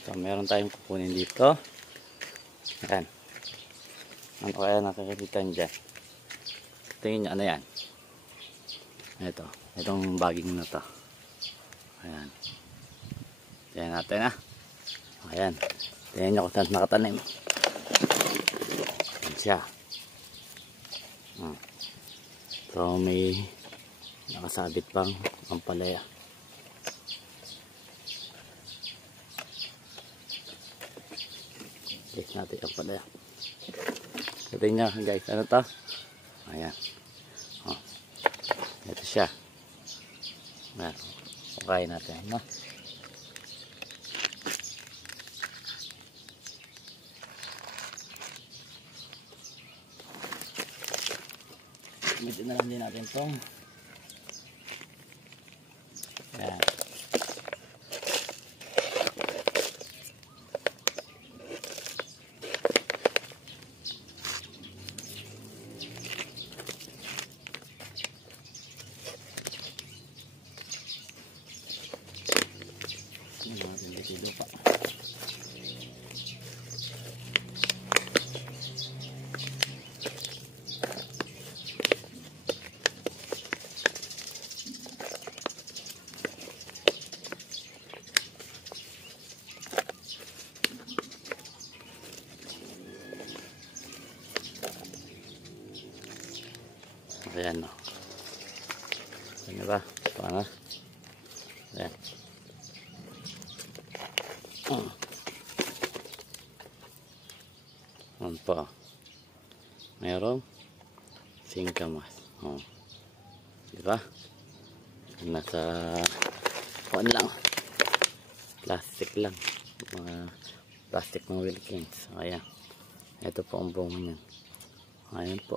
So, meron tayong kukunin dito. Ayan. Ano kaya nakakita nyo dyan? Tingin nyo, ano yan? Ito. Itong baging na to. Ayan. Tingnan natin ha. Ayan. Tingnan nyo kung saan nakatanim. Ayan siya. So, may nakasabit pang ampalaya. Test natin ang palaya. So, tingnan nyo guys. Ano to? Ayan. Ito siya. Ayan. Okay natin. No? Gamitin na lang din natin itong ayan. Natin dito lupa. Ayan no. Ano ba? Paano? Ayan. Ano pa? Mayroong singkamas. Diba? Nasa kuan lang. Plastic lang. Mga plastic ng Wilkins. Ayan. Ito po ang bunga niyan. Ayan po.